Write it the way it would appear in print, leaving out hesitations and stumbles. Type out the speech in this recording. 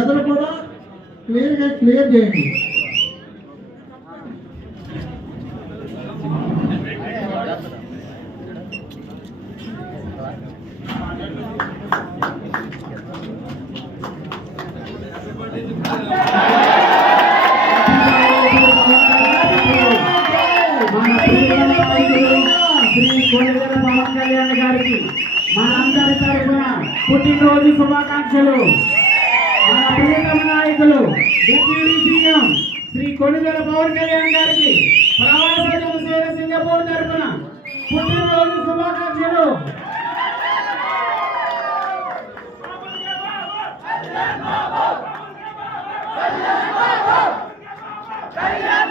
ఎదరు కూడా క్లియర్ చేయండి. శ్రీ కొణిదెల పవన్ కళ్యాణ్ గారికి మనందరి తరఫున పుట్టినరోజు శుభాకాంక్షలు. మన ప్రియతమ నాయకులు డిప్యూటీ సీఎం శ్రీ కొణిదెల పవన్ కళ్యాణ్ గారికి ప్రవాస జనసేన సింగపూర్ తరఫున పుట్టినరోజు శుభాకాంక్షలు. కళ్యాణ్